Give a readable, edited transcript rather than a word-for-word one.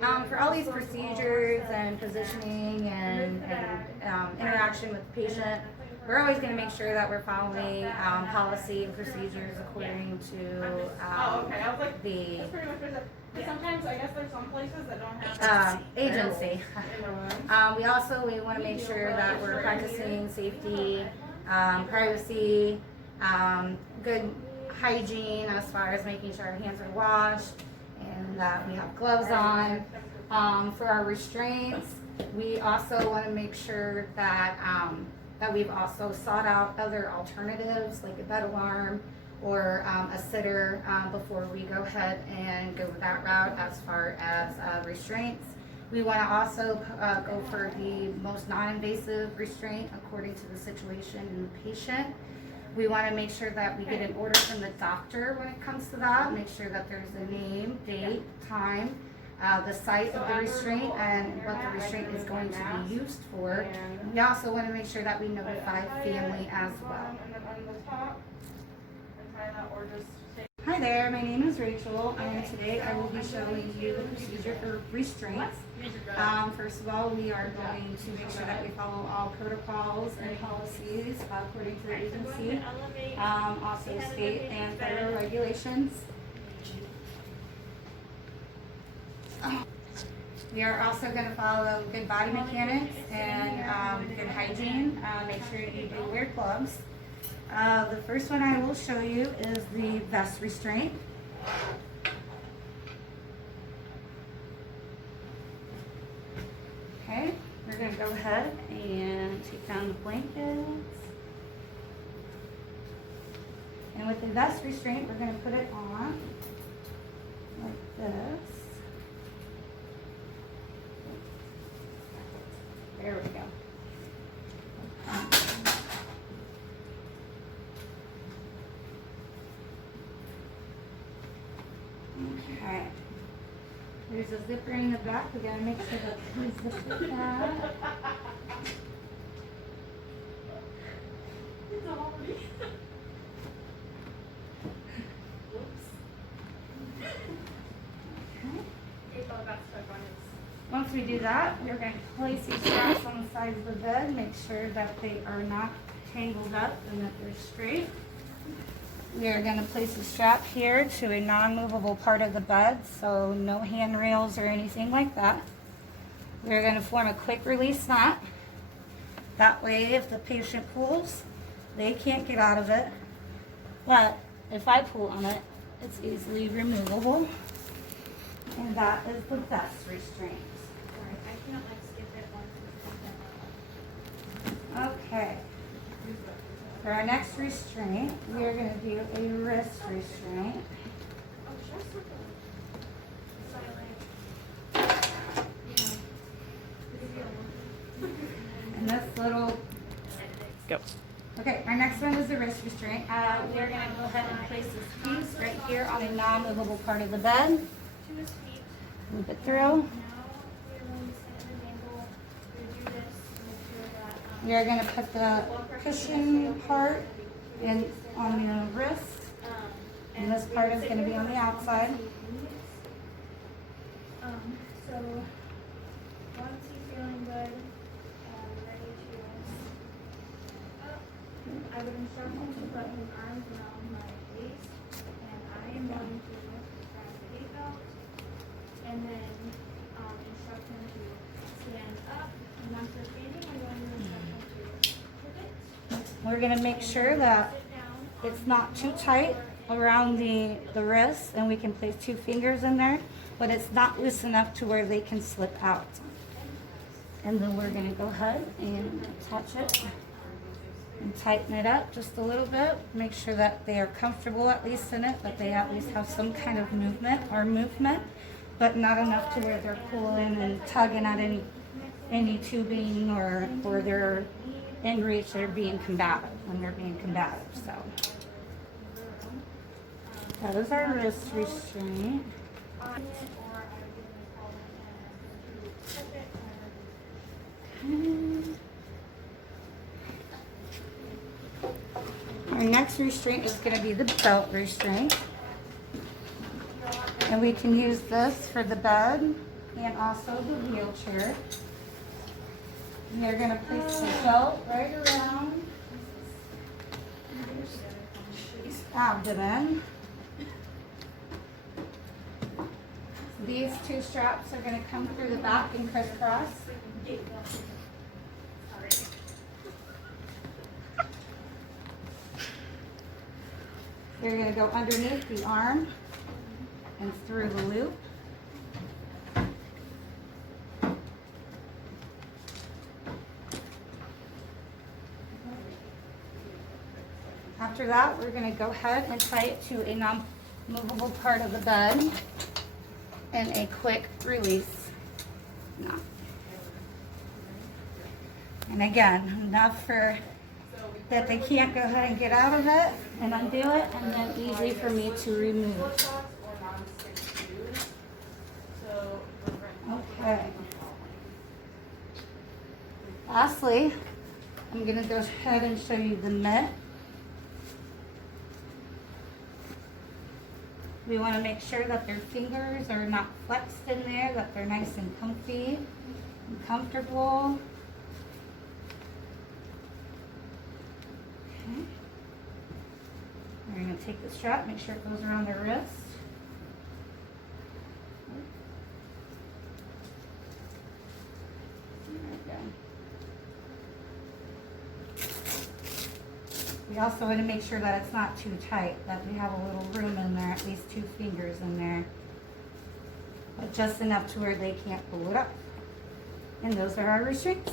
For all these procedures and positioning and interaction with the patient, we're always going to make sure that we're following policy and procedures according to the That's pretty much what it is. Sometimes I guess there's some places that don't have agency. in the room. We want to make sure that we're practicing safety, privacy, good hygiene as far as making sure our hands are washed and that we have gloves on. For our restraints, we also want to make sure that that we've also sought out other alternatives like a bed alarm or a sitter before we go ahead and go that route as far as restraints. We want to also go for the most non-invasive restraint according to the situation and the patient. We want to make sure that we get an order from the doctor when it comes to that. Make sure that there's a name, date, time, the site of the restraint, and what the restraint is going to be used for. We also want to make sure that we notify family as well. And then on the top, and tie that or just stay. Hi there, my name is Rachel, and today I will be showing you the procedure for restraints. First of all, we are going to make sure that we follow all protocols and policies according to the agency, also state and federal regulations. We are also going to follow good body mechanics and good hygiene. Make sure you do wear gloves. The first one I will show you is the vest restraint. Okay, we're going to go ahead and take down the blankets. And with the vest restraint, we're going to put it on like this. There we go. Okay. There's a zipper in the back. We gotta make sure that we zip it down. It's already. Once we do that, we're going to place these straps on the sides of the bed, make sure that they are not tangled up and that they're straight. We are going to place a strap here to a non-movable part of the bed, so no handrails or anything like that. We're going to form a quick release knot. That way, if the patient pulls, they can't get out of it. But if I pull on it, it's easily removable. And that is the vest restraint. Okay. For our next restraint, we are going to do a wrist restraint. And this little... Go. Okay, our next one is the wrist restraint. We're going to go ahead and place this piece right here on the non-movable part of the bed. Move it through. We are going to put the cushion part in on your wrist, and this part is going to be on the outside. So once you're feeling good and ready to up, I would instruct him to put his arms around my waist, and I am going to grab the gate belt, and then instruct him to stand up. And once they're standing, I'm going to instruct him to pivot. We're going to make sure that Sit down. it's not too tight around the wrist, and we can place 2 fingers in there, but it's not loose enough to where they can slip out. And then we're going to go ahead and attach it and tighten it up just a little bit. Make sure that they are comfortable at least in it, that they at least have some kind of movement, but not enough to where they're pulling and tugging at any tubing or they're in reach, they're being combative when they're being combative. So that is our wrist restraint. Our next restraint is going to be the belt restraint. And we can use this for the bed and also the wheelchair. And they're gonna place the belt right around abdomen. These two straps are gonna come through the back and crisscross. They're gonna go underneath the arm and through the loop. After that, we're gonna go ahead and tie it to a non-movable part of the bed and a quick release knot. And again, enough for that they can't go ahead and get out of it and undo it, and then easy for me to remove. Flip flops or non-stick shoes. So we're Okay. Lastly, I'm gonna go ahead and show you the mitt. We want to make sure that their fingers are not flexed in there, that they're nice and comfy and comfortable. Okay. We're going to take the strap, make sure it goes around their wrist. There we go. We also want to make sure that it's not too tight, that we have a little room in there, at least 2 fingers in there. But just enough to where they can't pull it up. And those are our restraints.